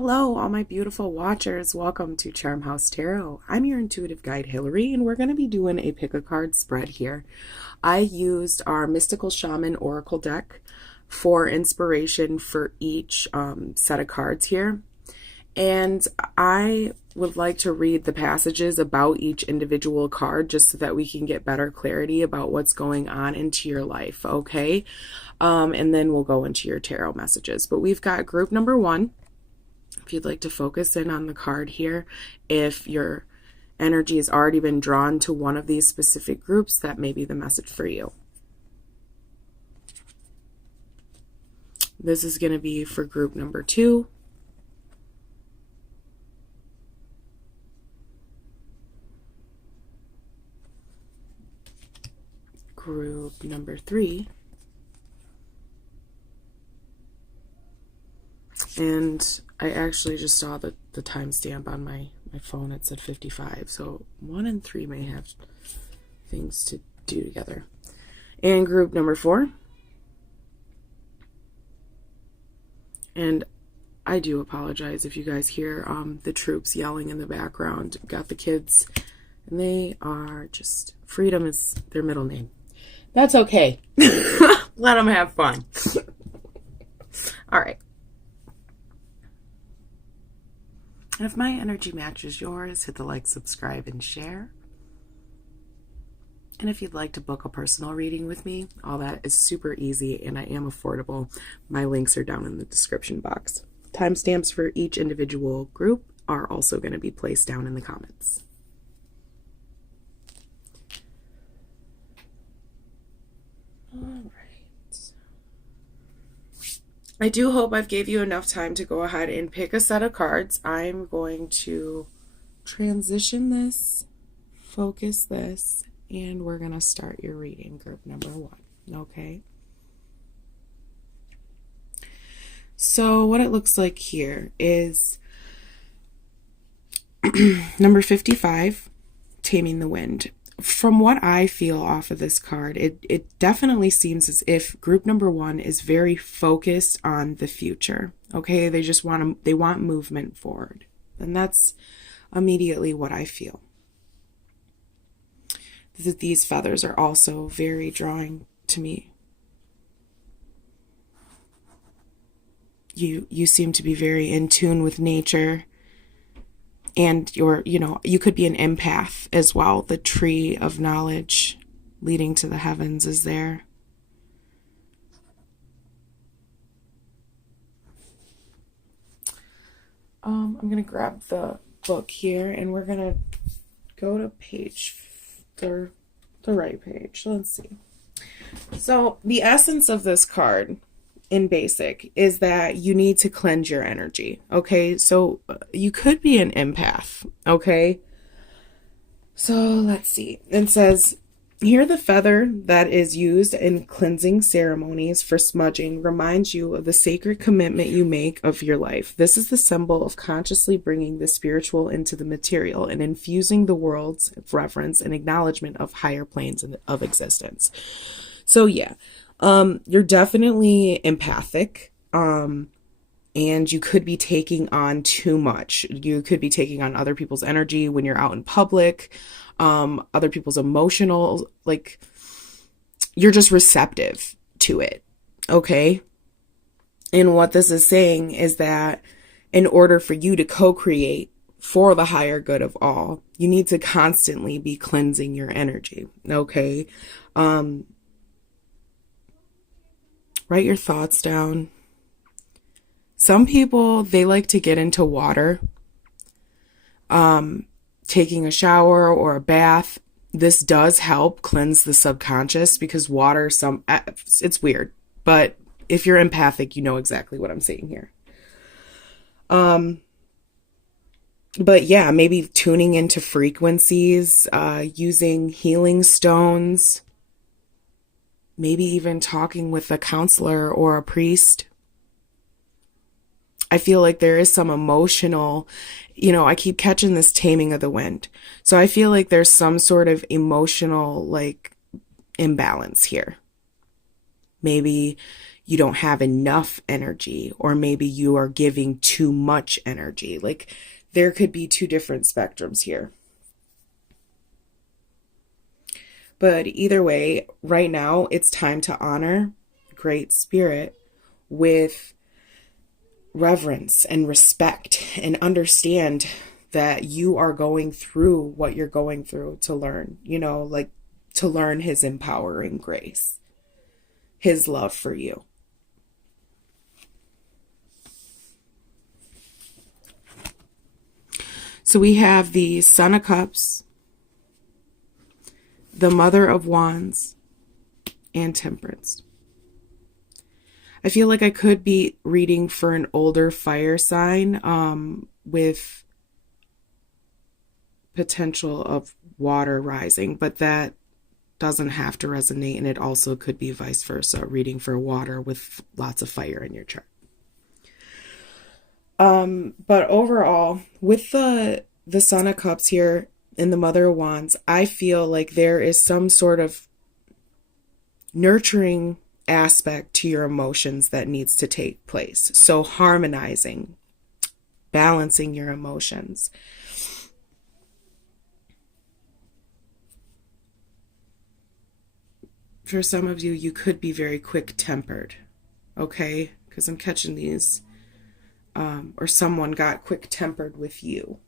Hello, all my beautiful watchers. Welcome to Charmhousetarot. I'm your intuitive guide, Hillary, and we're going to be doing a pick a card spread here. I used our Mystical Shaman Oracle deck for inspiration for each set of cards here. And I would like to read the passages about each individual card just so that we can get better clarity about what's going on into your life, okay? And then we'll go into your tarot messages. But we've got group number 1. If you'd like to focus in on the card here, if your energy has already been drawn to one of these specific groups, that may be the message for you. This is going to be for group number 2. Group number 3. And I actually just saw the timestamp on my phone. It said 55. So 1 and 3 may have things to do together. And group number 4. And I do apologize if you guys hear the troops yelling in the background. Got the kids, and they are just, Freedom is their middle name. That's okay. Let them have fun. All right. If my energy matches yours, hit the like, subscribe, and share. And if you'd like to book a personal reading with me, all that is super easy and I am affordable. My links are down in the description box. Timestamps for each individual group are also going to be placed down in the comments. All right. I do hope I've gave you enough time to go ahead and pick a set of cards. I'm going to transition this, focus this, and we're going to start your reading, group number 1, okay? So what it looks like here is number 55, Taming the Wind. From what I feel off of this card, it definitely seems as if group number 1 is very focused on the future. Okay, they just want movement forward. And that's immediately what I feel. These feathers are also very drawing to me. You seem to be very in tune with nature. And you could be an empath as well. The tree of knowledge leading to the heavens is there. I'm going to grab the book here and we're going to go to the right page. Let's see. So the essence of this card in basic is that you need to cleanse your energy. Okay, so you could be an empath. Okay, so let's see. It says here, the feather that is used in cleansing ceremonies for smudging reminds you of the sacred commitment you make of your life. This is the symbol of consciously bringing the spiritual into the material and infusing the world's reverence and acknowledgement of higher planes of existence. So yeah, you're definitely empathic, and you could be taking on too much. You could be taking on other people's energy when you're out in public, other people's emotional, like, you're just receptive to it, okay? And what this is saying is that in order for you to co-create for the higher good of all, you need to constantly be cleansing your energy, okay? Write your thoughts down. Some people, they like to get into water. Taking a shower or a bath. This does help cleanse the subconscious because water, it's weird. But if you're empathic, you know exactly what I'm saying here. But yeah, maybe tuning into frequencies, using healing stones. Maybe even talking with a counselor or a priest. I feel like there is some emotional, I keep catching this taming of the wind. So I feel like there's some sort of emotional, imbalance here. Maybe you don't have enough energy, or maybe you are giving too much energy. Like, there could be two different spectrums here. But either way, right now, it's time to honor Great Spirit with reverence and respect, and understand that you are going through what you're going through to learn, like to learn his empowering grace, his love for you. So we have the Son of Cups, the Mother of Wands, and Temperance. I feel like I could be reading for an older fire sign with potential of water rising, but that doesn't have to resonate, and it also could be vice versa, reading for water with lots of fire in your chart. But overall, with the Son of Cups here and the Mother of Wands, I feel like there is some sort of nurturing aspect to your emotions that needs to take place. So harmonizing, balancing your emotions. For some of you, you could be very quick-tempered, okay? Because I'm catching these, or someone got quick-tempered with you.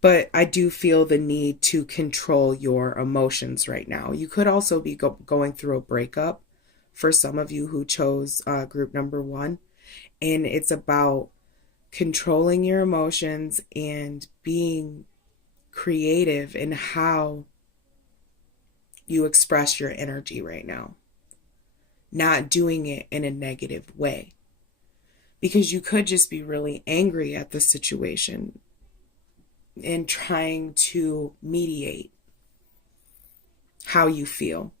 But I do feel the need to control your emotions right now. You could also be going through a breakup for some of you who chose group number 1. And it's about controlling your emotions and being creative in how you express your energy right now. Not doing it in a negative way. Because you could just be really angry at the situation and trying to mediate how you feel.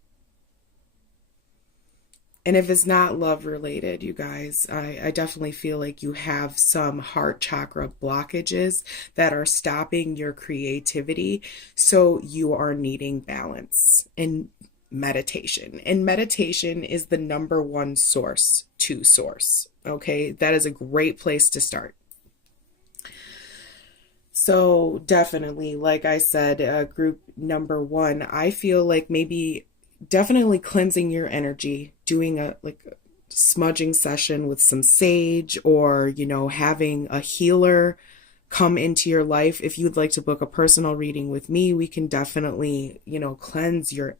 And if it's not love related, you guys, I definitely feel like you have some heart chakra blockages that are stopping your creativity. So you are needing balance and meditation. And meditation is the number one source to source. Okay, that is a great place to start. So definitely, like I said, group number 1, I feel like maybe definitely cleansing your energy, doing a smudging session with some sage, or, having a healer come into your life. If you'd like to book a personal reading with me, we can definitely, cleanse your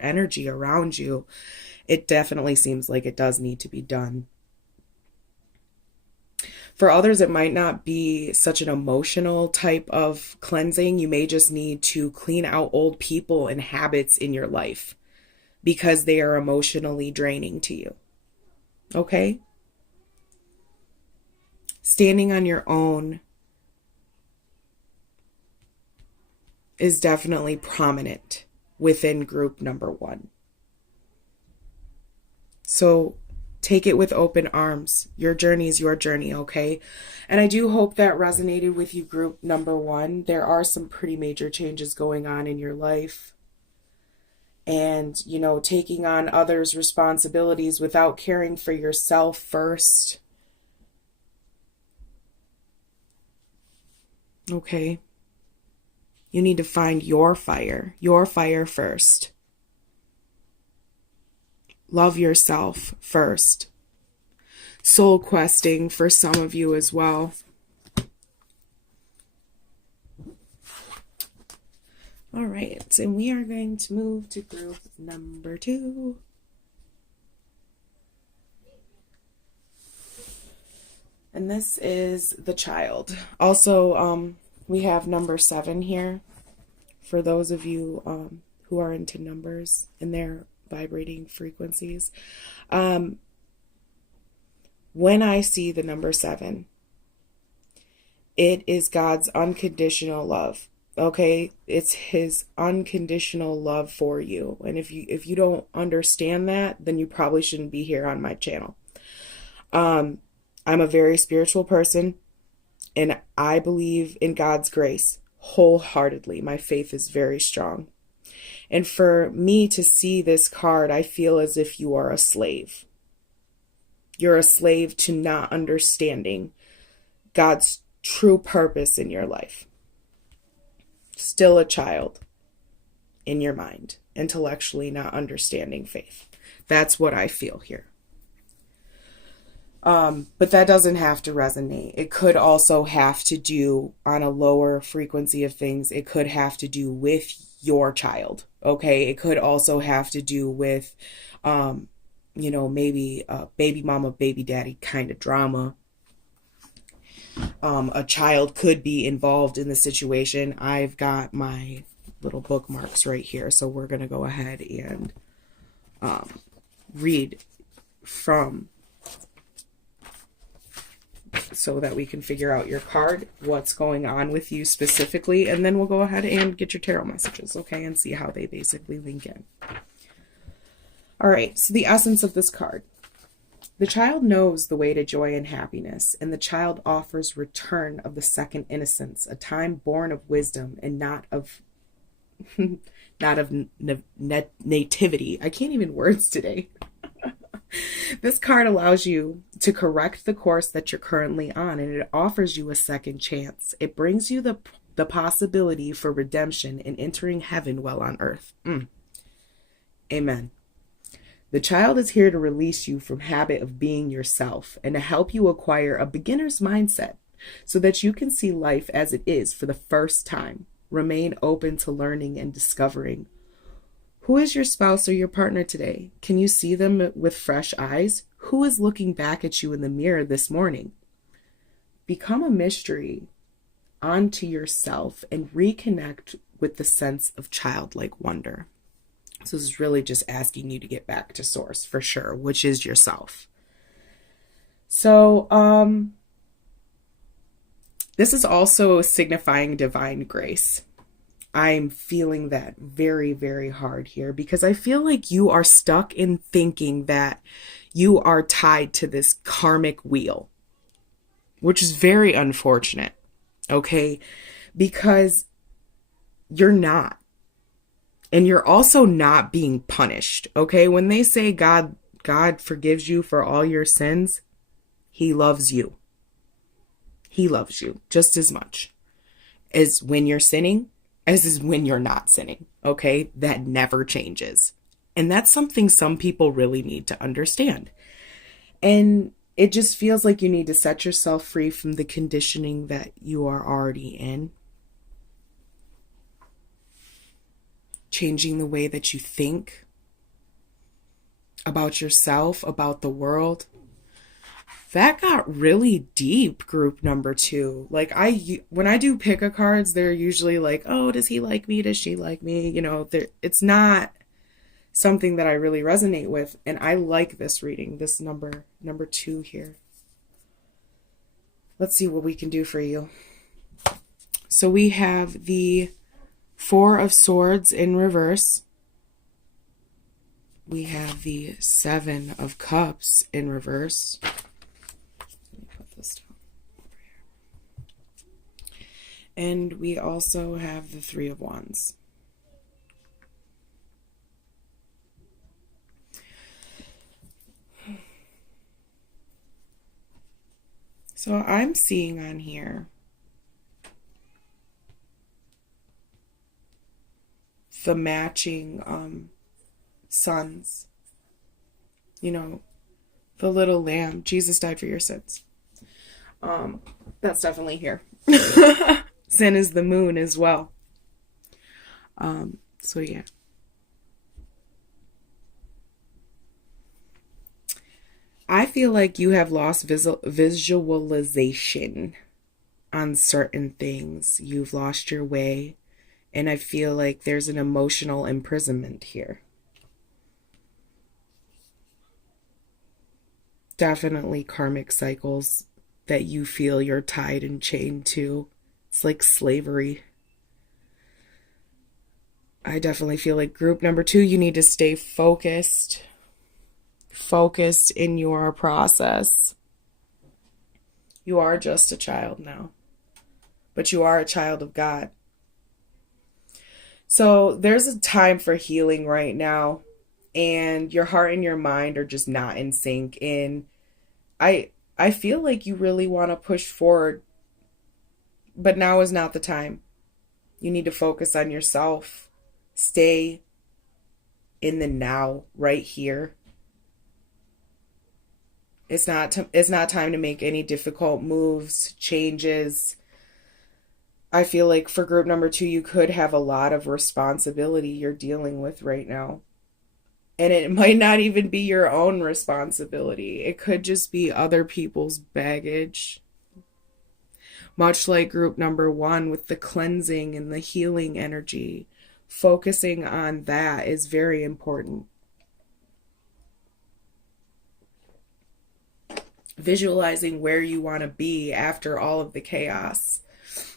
energy around you. It definitely seems like it does need to be done. For others, it might not be such an emotional type of cleansing. You may just need to clean out old people and habits in your life because they are emotionally draining to you. Okay? Standing on your own is definitely prominent within group number 1. So take it with open arms. Your journey is your journey, okay? And I do hope that resonated with you, group number 1. There are some pretty major changes going on in your life. And, taking on others' responsibilities without caring for yourself first. Okay? You need to find your fire first. Love yourself first. Soul questing for some of you as well. All right, and we are going to move to group number 2. And this is the Child. Also, we have number 7 here for those of you who are into numbers and their vibrating frequencies. When I see the number 7, it is God's unconditional love. Okay, it's his unconditional love for you. And if you don't understand that, then you probably shouldn't be here on my channel. I'm a very spiritual person, and I believe in God's grace wholeheartedly. My faith is very strong. And for me to see this card, I feel as if you are a slave. You're a slave to not understanding God's true purpose in your life. Still a child in your mind, intellectually not understanding faith. That's what I feel here. But that doesn't have to resonate. It could also have to do on a lower frequency of things. It could have to do with your child. Okay. It could also have to do with, maybe a baby mama, baby daddy kind of drama. A child could be involved in the situation. I've got my little bookmarks right here. So we're going to go ahead and read from, so that we can figure out your card, what's going on with you specifically, and then we'll go ahead and get your tarot messages, okay, and see how they basically link in. All right, so the essence of this card. The child knows the way to joy and happiness, and the child offers return of the second innocence, a time born of wisdom and not of nativity. I can't even words today. This card allows you to correct the course that you're currently on, and it offers you a second chance. It brings you the possibility for redemption and entering heaven while on earth. Amen. The child is here to release you from habit of being yourself and to help you acquire a beginner's mindset so that you can see life as it is for the first time. Remain open to learning and discovering. Who is your spouse or your partner today? Can you see them with fresh eyes? Who is looking back at you in the mirror this morning? Become a mystery onto yourself and reconnect with the sense of childlike wonder. So this is really just asking you to get back to source for sure, which is yourself. So this is also signifying divine grace. I'm feeling that very, very hard here because I feel like you are stuck in thinking that you are tied to this karmic wheel, which is very unfortunate, okay? Because you're not. And you're also not being punished, okay? When they say God forgives you for all your sins, he loves you. He loves you just as much as when you're sinning as is when you're not sinning, okay? That never changes. And that's something some people really need to understand. And it just feels like you need to set yourself free from the conditioning that you are already in. Changing the way that you think about yourself, about the world. That got really deep, group number 2. Like when I do pick-a-cards, they're usually like, oh, does he like me? Does she like me? You know, it's not something that I really resonate with. And I like this reading, this number 2 here. Let's see what we can do for you. So we have the 4 of Swords in reverse. We have the 7 of Cups in reverse. Let me put this down over here. And we also have the 3 of Wands. So I'm seeing on here the matching sons, you know, the little lamb. Jesus died for your sins. That's definitely here. Sin is the moon as well. So yeah. I feel like you have lost visualization on certain things. You've lost your way. And I feel like there's an emotional imprisonment here. Definitely karmic cycles that you feel you're tied and chained to. It's like slavery. I definitely feel like group number 2, you need to stay focused in your process. You are just a child now, but you are a child of God. So there's a time for healing right now, and your heart and your mind are just not in sync. And I feel like you really want to push forward, but now is not the time. You need to focus on yourself. Stay in the now, right here. It's not time to make any difficult moves, changes. I feel like for group number 2, you could have a lot of responsibility you're dealing with right now. And it might not even be your own responsibility. It could just be other people's baggage. Much like group number 1 with the cleansing and the healing energy. Focusing on that is very important. Visualizing where you want to be after all of the chaos,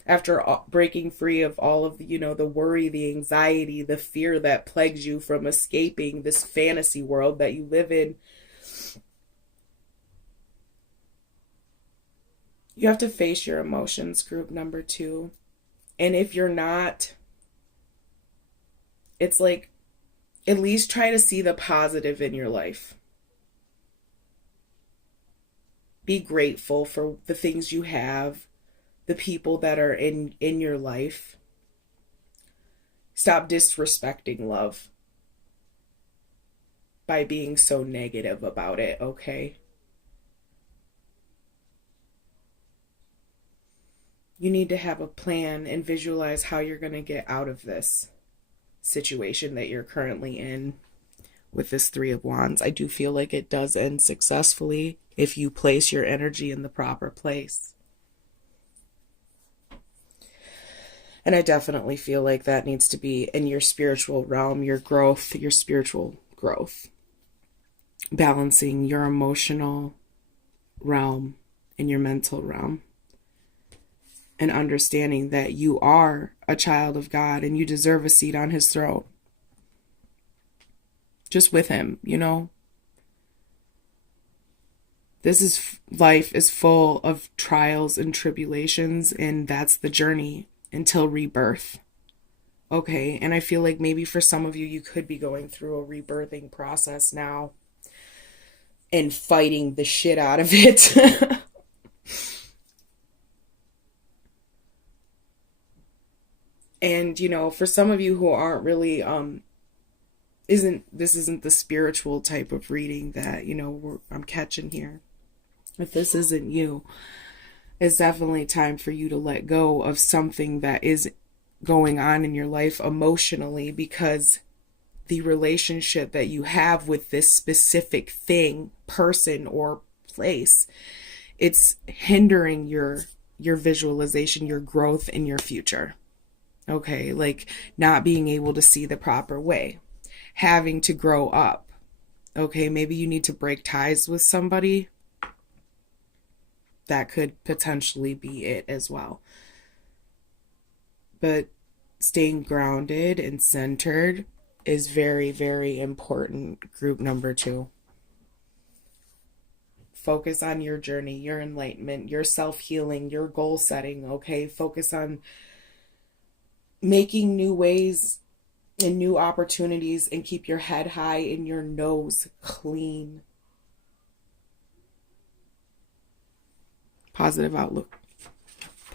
after breaking free of all of the worry, the anxiety, the fear that plagues you from escaping this fantasy world that you live in. You have to face your emotions, group number 2. And if you're not, it's like, at least try to see the positive in your life. Be grateful for the things you have, the people that are in your life. Stop disrespecting love by being so negative about it, okay? You need to have a plan and visualize how you're going to get out of this situation that you're currently in with this 3 of Wands. I do feel like it does end successfully if you place your energy in the proper place. And I definitely feel like that needs to be in your spiritual realm, your growth, your spiritual growth. Balancing your emotional realm and your mental realm. And understanding that you are a child of God and you deserve a seat on his throne. Just with him, Life is full of trials and tribulations, and that's the journey until rebirth. Okay, and I feel like maybe for some of you, you could be going through a rebirthing process now and fighting the shit out of it. And, for some of you who aren't really, isn't the spiritual type of reading that, I'm catching here. If this isn't you, it's definitely time for you to let go of something that is going on in your life emotionally, because the relationship that you have with this specific thing, person, or place, it's hindering your visualization, your growth in your future. Okay, like not being able to see the proper way, having to grow up. Okay, maybe you need to break ties with somebody. That could potentially be it as well. But staying grounded and centered is very, very important, group number 2. Focus on your journey, your enlightenment, your self-healing, your goal setting, okay? Focus on making new ways and new opportunities, and keep your head high and your nose clean. Positive outlook.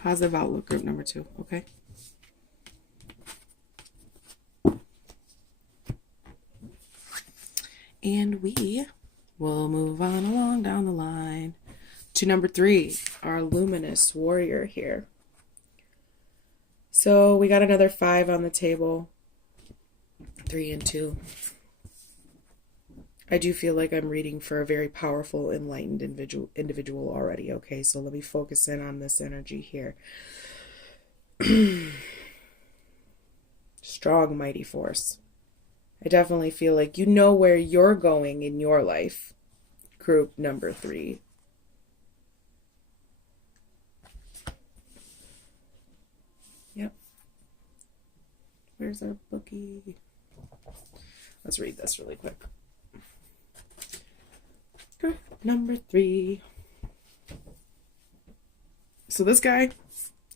Positive outlook, group number 2, okay? And we will move on along down the line to number 3, our luminous warrior here. So we got another 5 on the table. 3 and 2. I do feel like I'm reading for a very powerful, enlightened individual already. Okay, so let me focus in on this energy here. Strong, mighty force. I definitely feel like you know where you're going in your life. Group number 3. Yep. Where's our bookie? Let's read this really quick. Group number 3. So this guy,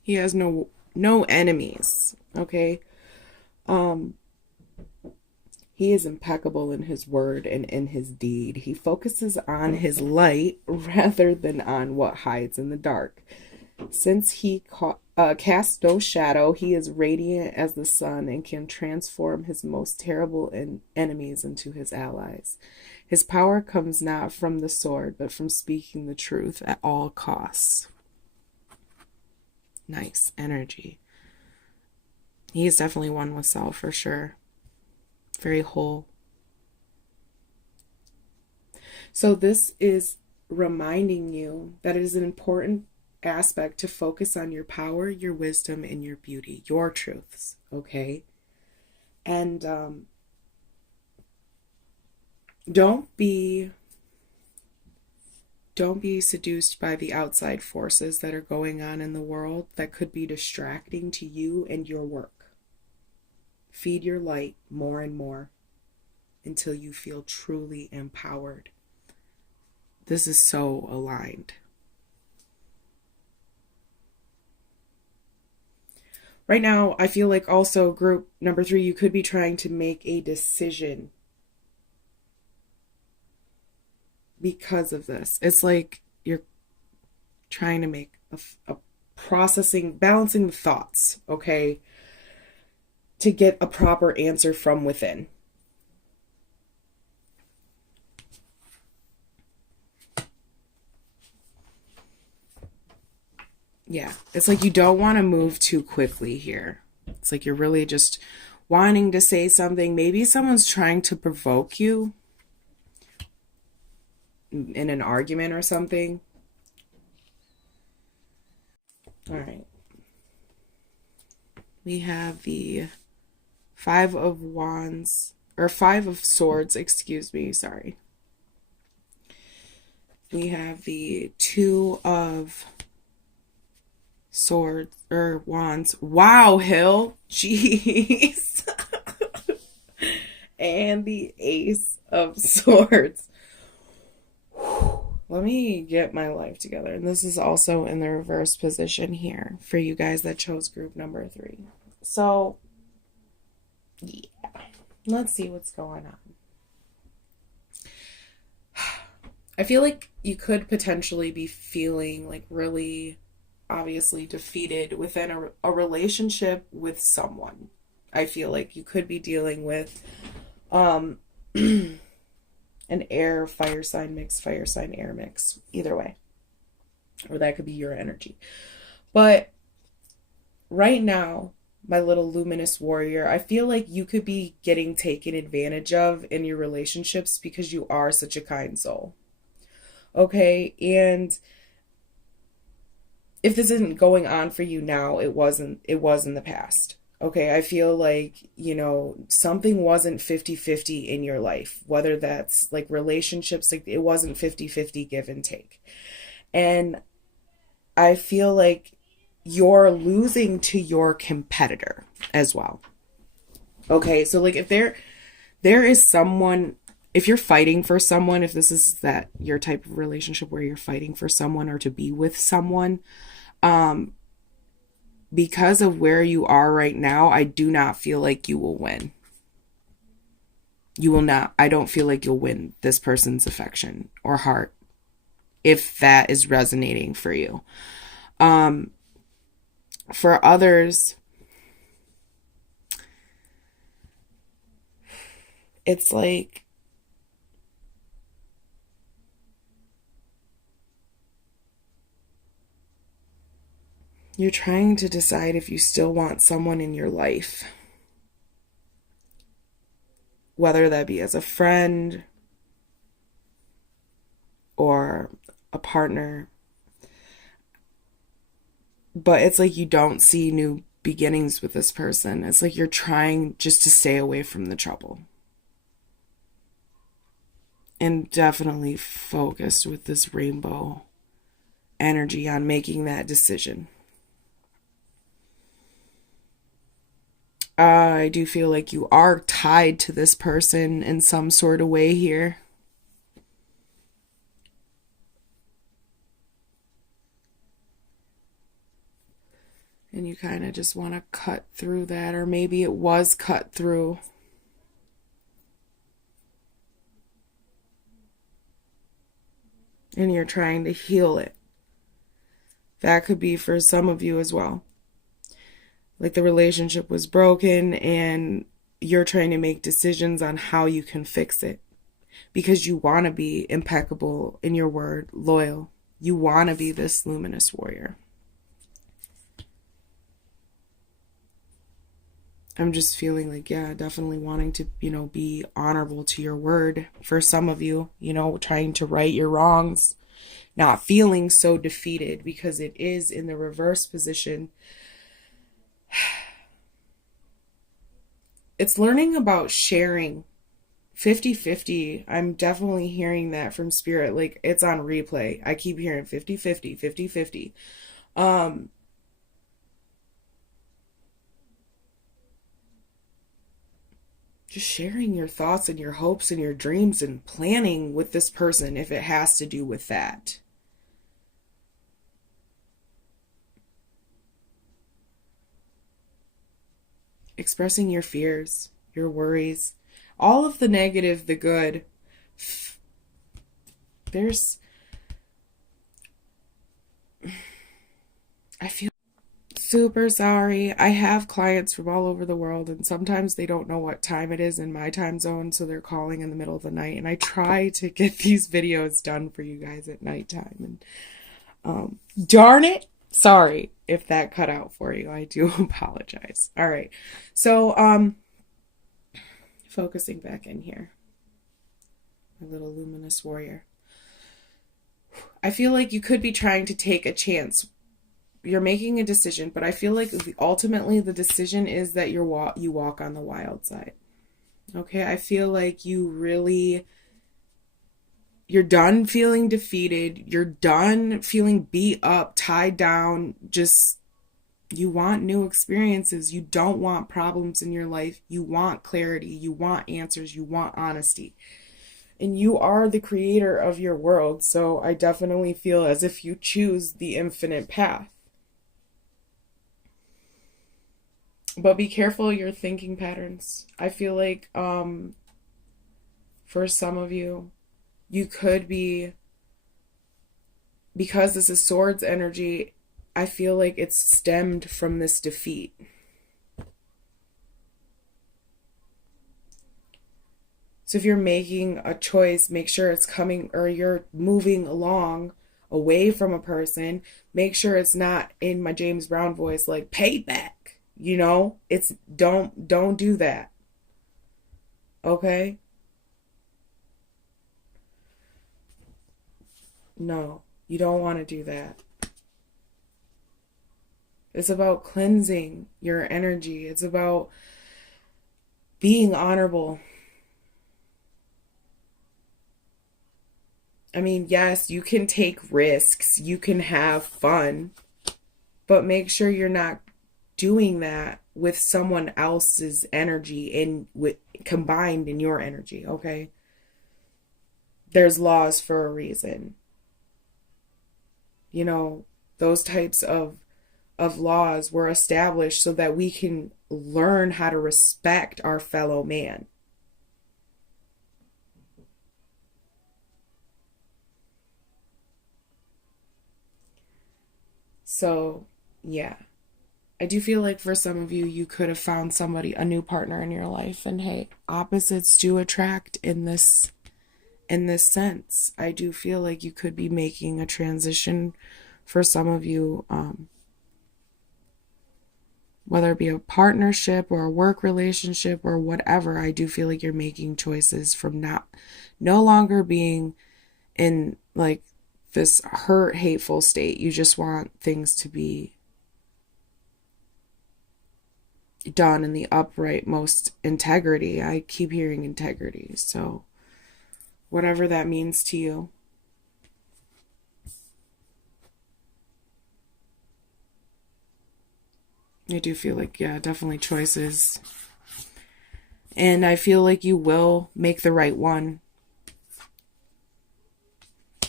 he has no enemies, okay? Um, he is impeccable in his word and in his deed. He focuses on his light rather than on what hides in the dark. Since he casts no shadow, he is radiant as the sun and can transform his most terrible enemies into his allies. His power comes not from the sword, but from speaking the truth at all costs. Nice energy. He is definitely one with self for sure. Very whole. So this is reminding you that it is an important aspect to focus on your power, your wisdom, and your beauty, your truths, okay? And don't be seduced by the outside forces that are going on in the world that could be distracting to you and your work. Feed your light more and more until you feel truly empowered. This is so aligned. Right now, I feel like also group number 3, you could be trying to make a decision because of this. It's like you're trying to make a processing, balancing the thoughts, okay, to get a proper answer from within. Yeah, it's like you don't want to move too quickly here. It's like you're really just wanting to say something. Maybe someone's trying to provoke you in an argument or something. All right. We have the 5 of Wands, or 5 of Swords, excuse me, sorry. We have the 2 of Swords, or Wands. Wow, Hill. Jeez. And the Ace of Swords. Let me get my life together. And this is also in the reverse position here for you guys that chose group number 3. So, yeah. Let's see what's going on. I feel like you could potentially be feeling like really obviously defeated within a relationship with someone. I feel like you could be dealing with an air fire sign mix, fire sign air mix, either way. Or that could be your energy. But right now, my little luminous warrior, I feel like you could be getting taken advantage of in your relationships because you are such a kind soul. Okay, and if this isn't going on for you now, it was in the past. Okay, I feel like, something wasn't 50-50 in your life, whether that's like relationships, like it wasn't 50-50 give and take. And I feel like you're losing to your competitor as well. Okay, so like if there is someone, if you're fighting for someone, if this is that your type of relationship where you're fighting for someone or to be with someone, because of where you are right now, I do not feel like you will win. You will not. I don't feel like you'll win this person's affection or heart, if that is resonating for you. For others, it's like you're trying to decide if you still want someone in your life, whether that be as a friend or a partner. But it's like you don't see new beginnings with this person. It's like you're trying just to stay away from the trouble. And definitely focused with this rainbow energy on making that decision. I do feel like you are tied to this person in some sort of way here. And you kind of just want to cut through that, or maybe it was cut through. And you're trying to heal it. That could be for some of you as well. Like the relationship was broken and you're trying to make decisions on how you can fix it. Because you want to be impeccable in your word, loyal. You want to be this luminous warrior. I'm just feeling like, yeah, definitely wanting to, be honorable to your word. For some of you, trying to right your wrongs, not feeling so defeated because it is in the reverse position. It's learning about sharing 50-50. I'm definitely hearing that from spirit. Like it's on replay. I keep hearing 50-50, 50-50. Just sharing your thoughts and your hopes and your dreams and planning with this person if it has to do with that. Expressing your fears, your worries, all of the negative, the good. I feel super sorry. I have clients from all over the world, and sometimes they don't know what time it is in my time zone, so they're calling in the middle of the night, and I try to get these videos done for you guys at nighttime, and darn it, sorry if that cut out for you. I do apologize. All right, so focusing back in here, my little luminous warrior. I feel like you could be trying to take a chance. You're making a decision, but I feel like ultimately the decision is that you walk on the wild side. Okay, I feel like you're done feeling defeated. You're done feeling beat up, tied down. You want new experiences. You don't want problems in your life. You want clarity. You want answers. You want honesty. And you are the creator of your world. So I definitely feel as if you choose the infinite path. But be careful of your thinking patterns. I feel like for some of you, you could be, because this is swords energy, I feel like it's stemmed from this defeat. So if you're making a choice, make sure it's coming, or you're moving along away from a person, make sure it's not in my James Brown voice, like payback. It's don't do that. Okay? No, you don't want to do that. It's about cleansing your energy. It's about being honorable. I mean, yes, you can take risks. You can have fun. But make sure you're not doing that with someone else's energy combined in your energy, okay? There's laws for a reason. Those types of laws were established so that we can learn how to respect our fellow man. So, yeah. I do feel like for some of you, you could have found somebody, a new partner in your life. And hey, opposites do attract in this sense. I do feel like you could be making a transition for some of you, whether it be a partnership or a work relationship or whatever. I do feel like you're making choices from no longer being in like this hurt, hateful state. You just want things to be done in the upright most integrity. I keep hearing integrity. So whatever that means to you. I do feel like, yeah, definitely choices. And I feel like you will make the right one.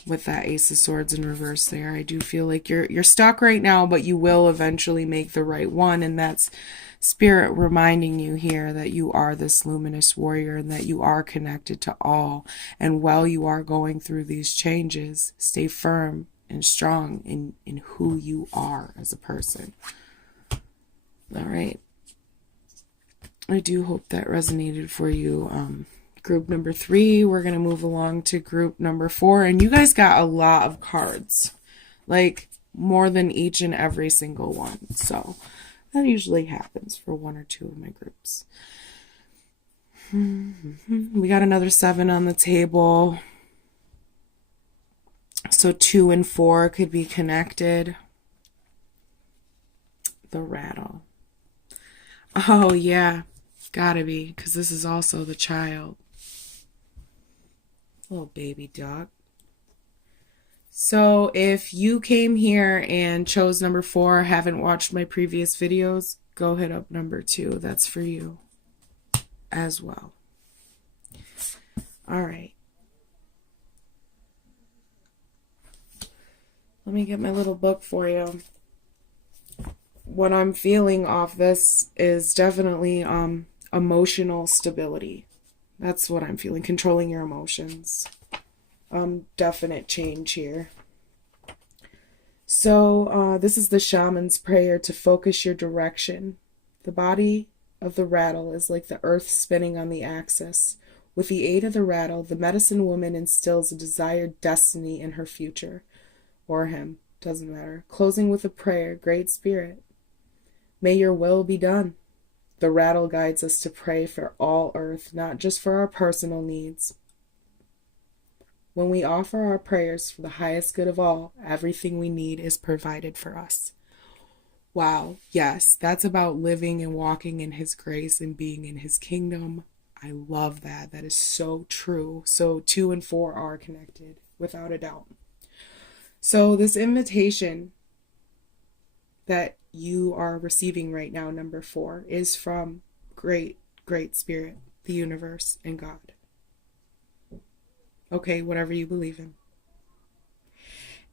with that Ace of Swords in reverse there. I do feel like you're stuck right now, but you will eventually make the right one, and that's Spirit reminding you here that you are this luminous warrior and that you are connected to all. And while you are going through these changes, stay firm and strong in who you are as a person. All right. I do hope that resonated for you. Group number 3, we're going to move along to group number 4. And you guys got a lot of cards, like more than each and every single one. So that usually happens for 1 or 2 of my groups. We got another 7 on the table. So 2 and 4 could be connected. The rattle. Oh, yeah. Gotta be, because this is also the child. Little baby dog. So if you came here and chose number 4, haven't watched my previous videos, go hit up number 2. That's for you as well. All right. Let me get my little book for you. What I'm feeling off this is definitely emotional stability. That's what I'm feeling. Controlling your emotions. Definite change here. So this is the shaman's prayer to focus your direction. The body of the rattle is like the earth spinning on the axis. With the aid of the rattle, the medicine woman instills a desired destiny in her future. Or him. Doesn't matter. Closing with a prayer. Great Spirit, may your will be done. The rattle guides us to pray for all earth, not just for our personal needs. When we offer our prayers for the highest good of all, everything we need is provided for us. Wow, yes, that's about living and walking in His grace and being in His kingdom. I love that. That is so true. So 2 and 4 are connected, without a doubt. So this invitation that you are receiving right now, number 4, is from Great Spirit, the universe, and God. Okay, whatever you believe in.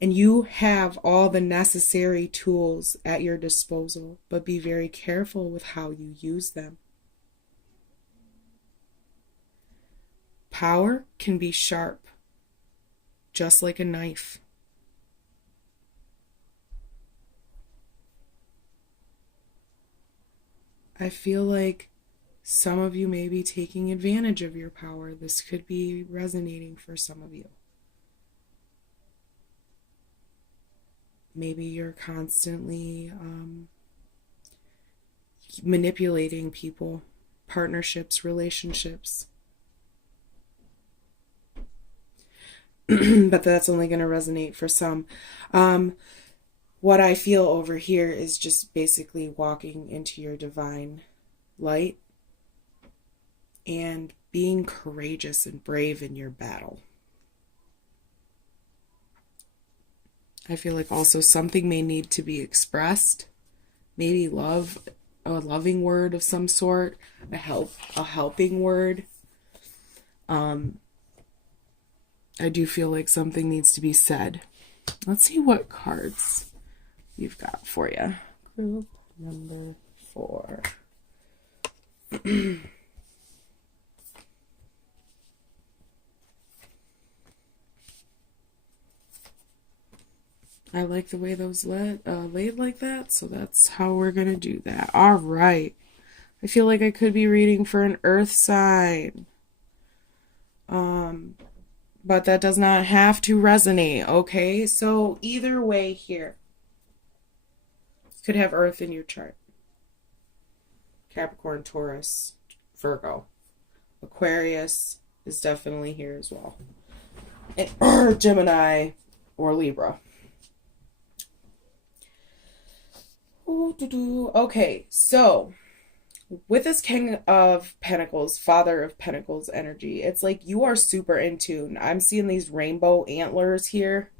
And you have all the necessary tools at your disposal, but be very careful with how you use them. Power can be sharp, just like a knife. I feel like some of you may be taking advantage of your power. This could be resonating for some of you. Maybe you're constantly manipulating people, partnerships, relationships. But that's only going to resonate for some. What I feel over here is just basically walking into your divine light and being courageous and brave in your battle. I feel like also something may need to be expressed. Maybe love, a loving word of some sort, a helping word. I do feel like something needs to be said. Let's see what cards you've got for you. Group number 4. I like the way those laid like that, so that's how we're gonna do that. All right. I feel like I could be reading for an earth sign. But that does not have to resonate, okay? So either way here. Could have earth in your chart. Capricorn, Taurus, Virgo. Aquarius is definitely here as well. Or Gemini or Libra. Okay, so with this King of Pentacles, Father of Pentacles energy, it's like you are super in tune. I'm seeing these rainbow antlers here.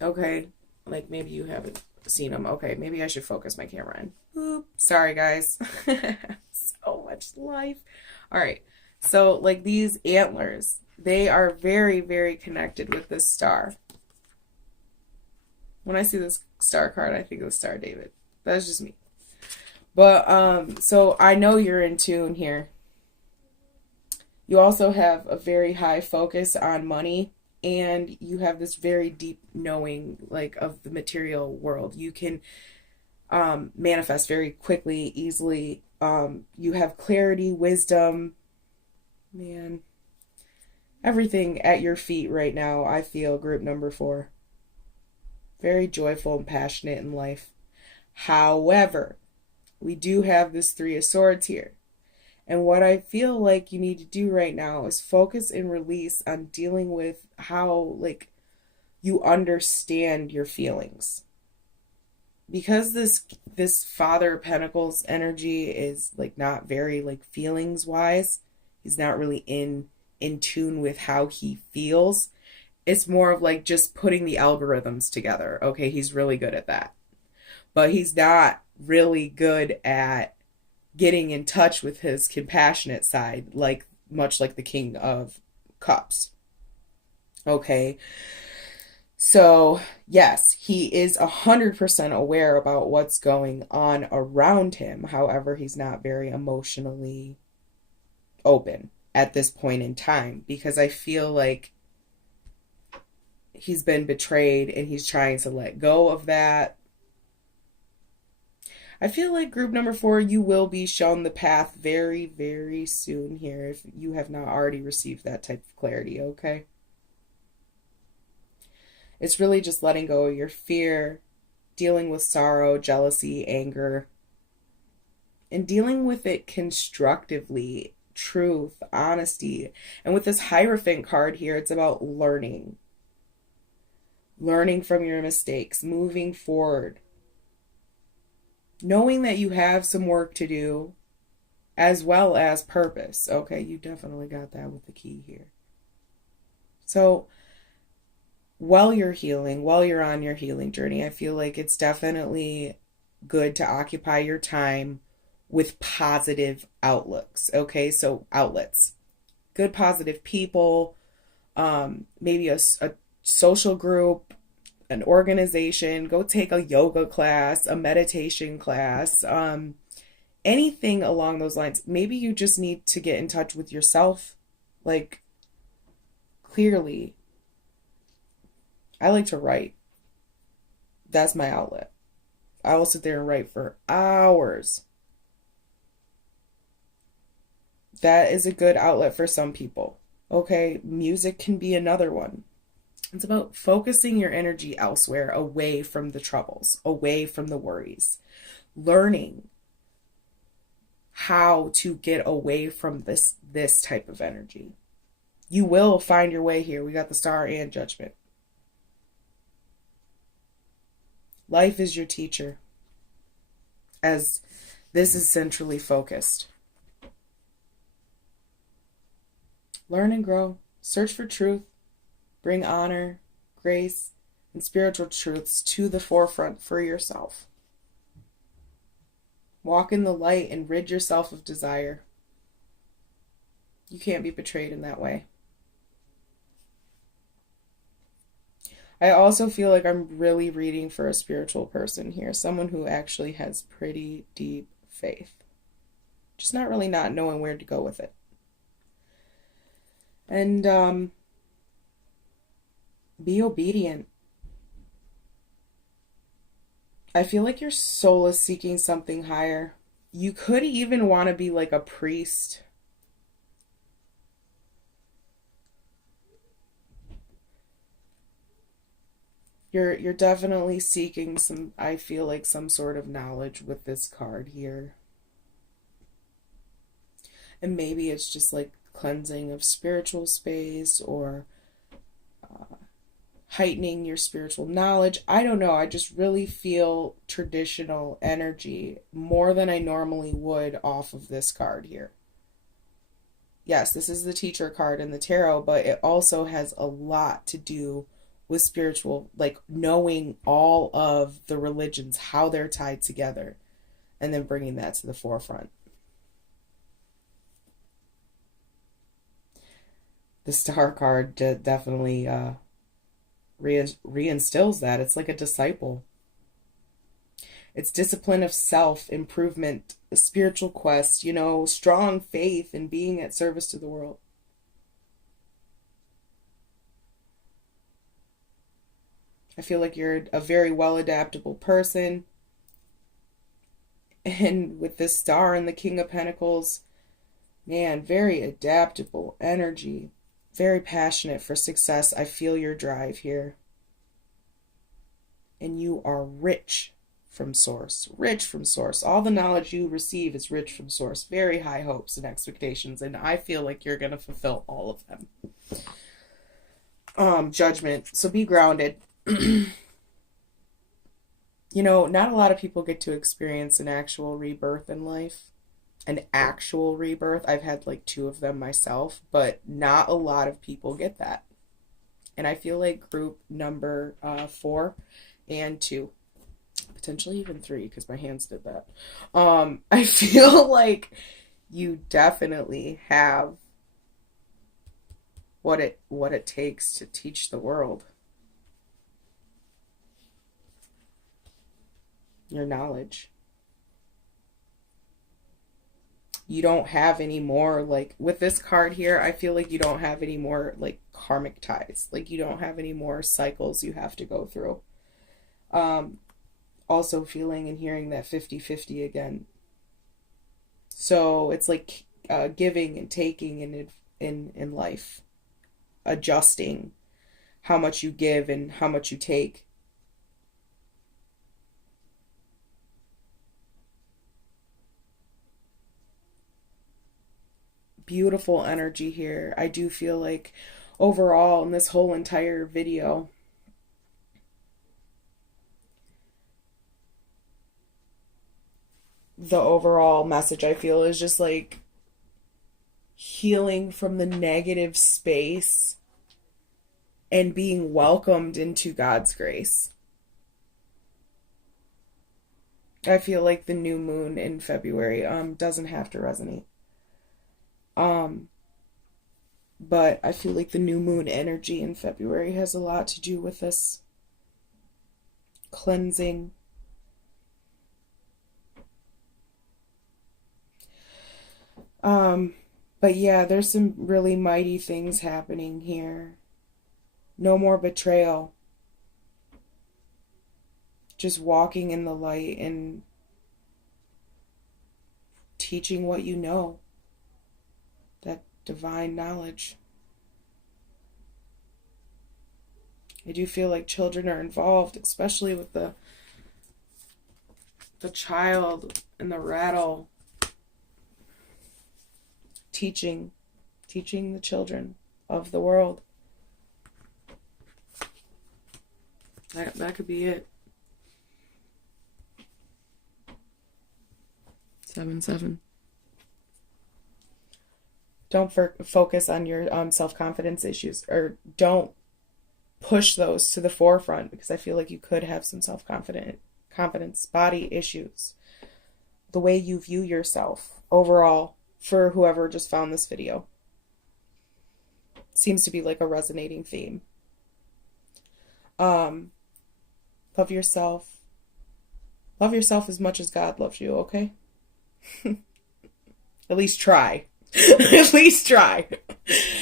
Okay, like maybe you haven't seen them. Okay, maybe I should focus my camera in. Oop, sorry guys. So much life. All right, so like these antlers, They are very, very connected with this star. When I see this star card, I think of the Star of David. That's just me. But so I know you're in tune here. You also have a very high focus on money, and you have this very deep knowing, like, of the material world. You can manifest very quickly, easily. You have clarity, wisdom, man. Everything at your feet right now, I feel, group number 4. Very joyful and passionate in life. However, we do have this 3 of Swords here. And what I feel like you need to do right now is focus and release on dealing with how, like, you understand your feelings. Because this Father of Pentacles energy is, like, not very, like, feelings wise. He's not really in tune with how he feels. It's more of like just putting the algorithms together. Okay, he's really good at that. But he's not really good at getting in touch with his compassionate side, like much like the King of Cups. Okay. So, yes, he is 100% aware about what's going on around him. However, he's not very emotionally open at this point in time, because I feel like he's been betrayed and he's trying to let go of that. I feel like group number 4, you will be shown the path very, very soon here if you have not already received that type of clarity, okay? It's really just letting go of your fear, dealing with sorrow, jealousy, anger, and dealing with it constructively, truth, honesty. And with this Hierophant card here, it's about learning from your mistakes, moving forward, knowing that you have some work to do, as well as purpose. Okay, you definitely got that with the key here. So while you're healing, while you're on your healing journey, I feel like it's definitely good to occupy your time with positive outlooks. Okay, so outlets, good positive people, maybe a social group, an organization. Go take a yoga class, a meditation class, anything along those lines. Maybe you just need to get in touch with yourself, like, clearly. I like to write. That's my outlet. I will sit there and write for hours. That is a good outlet for some people. Okay, music can be another one. It's about focusing your energy elsewhere, away from the troubles, away from the worries. Learning how to get away from this type of energy. You will find your way here. We got the Star and Judgment. Life is your teacher, as this is centrally focused. Learn and grow. Search for truth. Bring honor, grace, and spiritual truths to the forefront for yourself. Walk in the light and rid yourself of desire. You can't be betrayed in that way. I also feel like I'm really reading for a spiritual person here. Someone who actually has pretty deep faith. Just not really not knowing where to go with it. And be obedient. I feel like your soul is seeking something higher. You could even want to be like a priest. You're definitely seeking some, I feel like, some sort of knowledge with this card here. And maybe it's just like cleansing of spiritual space, or heightening your spiritual knowledge. I don't know. I just really feel traditional energy more than I normally would off of this card here. Yes, this is the teacher card in the tarot, but it also has a lot to do with spiritual, like knowing all of the religions, how they're tied together, and then bringing that to the forefront. The Star card definitely reinstills that. It's like a disciple. It's discipline of self, improvement, a spiritual quest, you know, strong faith in being at service to the world. I feel like you're a very well adaptable person. And with this Star and the King of Pentacles, man, very adaptable energy, very passionate for success. I feel your drive here. And you are rich from source, rich from source. All the knowledge you receive is rich from source. Very high hopes and expectations, and I feel like you're going to fulfill all of them. Judgment. So be grounded. You know, not a lot of people get to experience an actual rebirth in life. An actual rebirth. I've had like 2 of them myself, but not a lot of people get that. And I feel like group number 4 and 2, potentially even 3, because my hands did that. I feel like you definitely have what it takes to teach the world. Your knowledge. You don't have any more, like, with this card here, I feel like you don't have any more, like, karmic ties. Like, you don't have any more cycles you have to go through. Also feeling and hearing that 50-50 again. So it's like giving and taking in life. Adjusting how much you give and how much you take. Beautiful energy here. I do feel like overall in this whole entire video, the overall message I feel is just like healing from the negative space and being welcomed into God's grace. I feel like the new moon in February doesn't have to resonate. But I feel like the new moon energy in February has a lot to do with this cleansing. But yeah, there's some really mighty things happening here. No more betrayal. Just walking in the light and teaching what you know. That divine knowledge. I do feel like children are involved, especially with the child and the rattle. Teaching the children of the world. That could be it. 7-7. Don't focus on your self-confidence issues, or don't push those to the forefront, because I feel like you could have some confidence, body issues. The way you view yourself overall, for whoever just found this video, seems to be like a resonating theme. Love yourself. Love yourself as much as God loves you, okay? At least try. At least try.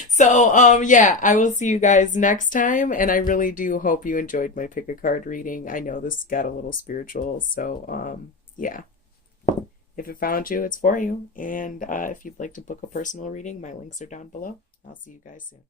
So, yeah, I will see you guys next time, and I really do hope you enjoyed my pick a card reading. I know this got a little spiritual, so, yeah. If it found you, it's for you. And if you'd like to book a personal reading, my links are down below. I'll see you guys soon.